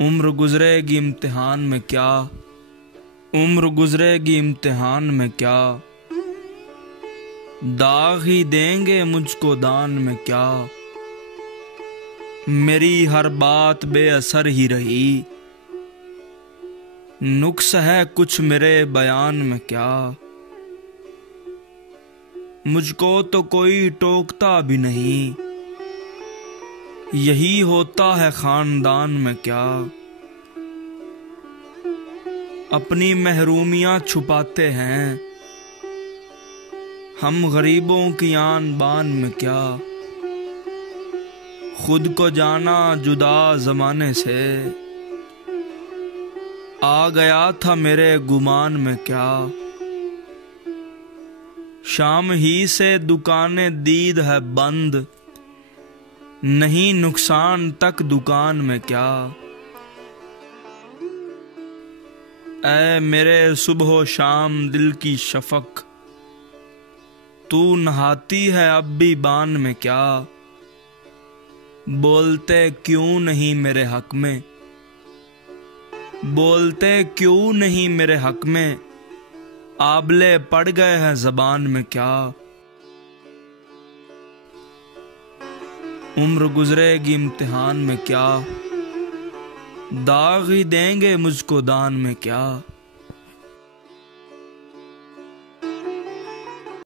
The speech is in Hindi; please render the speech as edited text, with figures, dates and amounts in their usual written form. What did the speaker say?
उम्र गुजरेगी इम्तिहान में क्या, उम्र गुजरेगी इम्तिहान में क्या, दाग ही देंगे मुझको दान में क्या। मेरी हर बात बेअसर ही रही, नुक्स है कुछ मेरे बयान में क्या। मुझको तो कोई टोकता भी नहीं, यही होता है खानदान में क्या। अपनी महरूमियां छुपाते हैं हम गरीबों की आन बान में क्या। खुद को जाना जुदा जमाने से, आ गया था मेरे गुमान में क्या। शाम ही से दुकानें दीद है बंद, नहीं नुकसान तक दुकान में क्या। ऐ मेरे सुबह शाम दिल की शफक, तू नहाती है अब भी बान में क्या। बोलते क्यों नहीं मेरे हक में, बोलते क्यों नहीं मेरे हक में, आबले पड़ गए हैं ज़बान में क्या। उम्र गुजरेगी इम्तिहान में क्या, दाग ही देंगे मुझको दान में क्या।